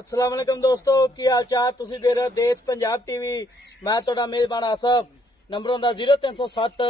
अस्सलाम वालेकुम दोस्तों की हाल चाल तुसी दे रहे हो देश पंजाब टीवी। मैं तुहाडा मेजबान आसफ। नंबर होंदा 0307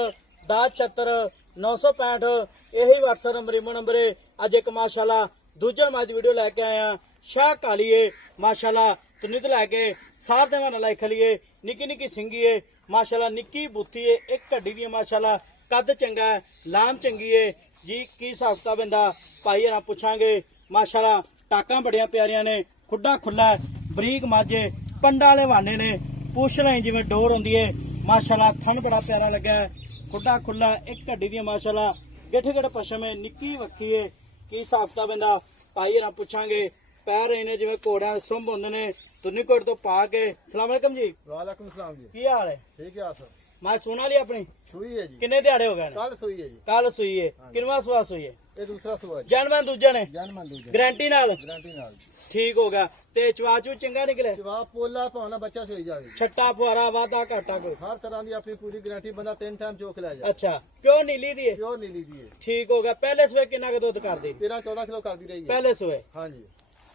1076 965। यही व्हाट्सएप नंबर इमो नंबर है। अज एक माशाल्लाह दूजा मज वीडियो लैके आया शाह काली है माशाल्लाह तुनित लैके सार दे मन लाई खली है निकी निकी सिंगी है माशाल्लाह निक्की बूथी है एक कड्डी दी माशाल्लाह कद चंगा है लाम चंगी है जी की हिसाब किताब इंदा भाई हरा पुछांगे माशाल्लाह टाकां बड़ियां प्यारियां ने खुड्डा खुला है बरीक माझे पंडा वाले वाने ने पुछ रहे जिवें डोर होंदी है माशाल्लाह थन बड़ा प्यारा लगा है खुड्डा खुला एक कड्डी दी माशाल्लाह गिठ गिठ पशम है निक्की वक्की है की हिसाब किताब इंदा भाई हरा पुछांगे पैर इन्हें जिवें घोड़ियां दे सुंभ होंदे ने तुन्नीकोट तो पा के। सलाम अलैकुम जी। वालेकुम सलाम जी। की हाल है? ठीक है सर। मैं सुना ली अपनी सुई है जी। किन्ने दिहाड़े हो गए? कल सुई है जी। कल सुई है किनवा सुआ सुई है? ये दूसरा सुआ जी। जनमन दूजे ने जनमन दूजा गारंटी नाल गारंटी नाल ठीक हो गया ते चवाचू चंगा निकले जवाब पोला पाना बच्चा सोई जावे छट्टा फुहारा वादा घाटा कोई हर तरह की अपनी पूरी गारंटी बंदा 3 टाइम चोक ले जाए। अच्छा प्योर नीली दी है? प्योर नीली दी है। ठीक हो गया। पहले सुबह कितना का दूध कर दी? 13-14 किलो कर दी रही है पहले सुबह हाँ जी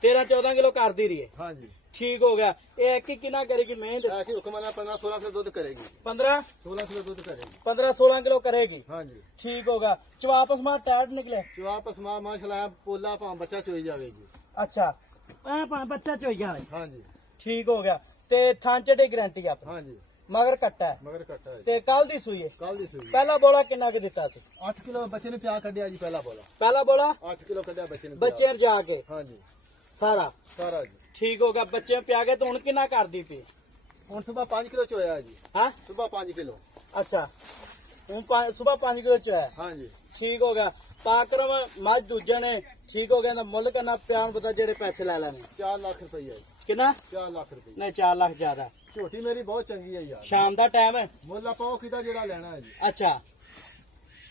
13-14 किलो कर दी रही है। हाँ जी ठीक हो गया। ये की किना करेगी मेहनत? ऐसी हुक्मना 15-16 किलो दूध करेगी 15-16 किलो दूध करेगी 15-16 किलो करेगी। हाँ जी ठीक होगा। चवापस मार टाइट निकले? जवाब पसमा माशाल्लाह पोला पा बच्चा चोई जावेगी। अच्छा बच्चा चोई जाए। हाँ जी ठीक हो गया। ते थांचे दी गारंटी आप हाँ जी मगर कट्टा है मगर कट्टा है ते कल दी सुई है। कल दी सुई पहला बोला किन्ना के दिता सी? 8 किलो बच्चे ने प्यार कढ़िया जी। पहला बोला पहला बोला 8 किलो कढ़िया बच्चे ने बच्चे जाके हाँ जी सारा सारा जी। ठीक हो गया। बच्चे प्या गए तो हूं किन्ना कर दी पी? हूँ सुबह 5 किलो चोया जी। हाँ सुबह 5 किलो। अच्छा हूं सुबह 5 किलो च है। हाँ जी ठीक हो गया। पाकरम मज दूजे ने ठीक हो गया। मुल करना प्यान पता जेडे पैसे लै लेने 4 लाख रुपया किन्ना? 4 लाख रुपया। नहीं 4 लाख ज्यादा। झोटी मेरी बहुत चंगी है यार। शाम दा टाइम है। मुल आप किदा जेड़ा लेना है जी। अच्छा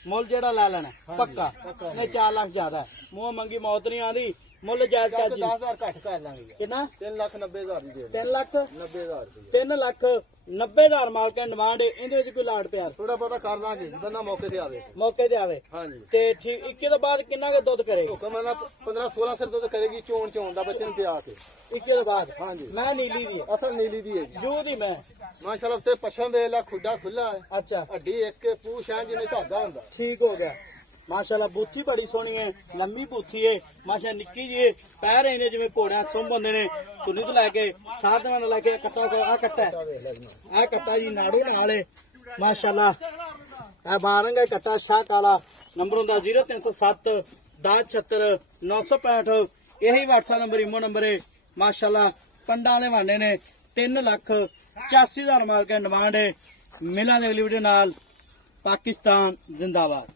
मुल जेड़ा लै लेना हाँ जी, पक्का पक्का। नहीं 4 लाख ज्यादा है। मुंह मंगी मौत नहीं आंदी। मुल जायज कर जी 10,000 घट कर लांगे। किन्ना? 3,90,000 दी दे 3 लाख 90,000 रुपया। 3,90,000 मालक डिमांड है। इंदे विच कोई लाड़ प्यार थोड़ा बहुत कर लांगे जी, बंदा मौके से आवे। मौके ते आवे हाँ जी ते ठीक 21 तो बाद किन्ना का दुध करे? हुक्म ना 15-16 सिर दूध करेगी चोन दा बच्चे ने प्या के। 21 तो बाद हाँ जी मैं नीली दी है असल नीली दी है जी। जू दी मैं माशाल्लाह ते पशम वेला खुड्डा खुला है अच्छा हड्डी एक के पूछ है जिन्हें धागा हुंदा। ठीक हो गया। माशाल्लाह बूथी बड़ी सोहनी है लंबी बूथी है माशा निक्की जी है पैर इन्हें जिवें घोड़ियां सुंभ होंदे ने तुनी तो लैके साध मन लैके कट्टा आ कट्टा आ कट्टा जी नाड़ू नाल है माशाल्लाह आ मारंगा कट्टा शाह काला। नंबर हुंदा 0307 1076 965। यही व्हाट्सएप नंबर इमो नंबर है माशाल्लाह पंडा वाले वाने ने 3,85,000 माल का डिमांड है। मिलांगे अगली वीडियो नाल। पाकिस्तान जिंदाबाद।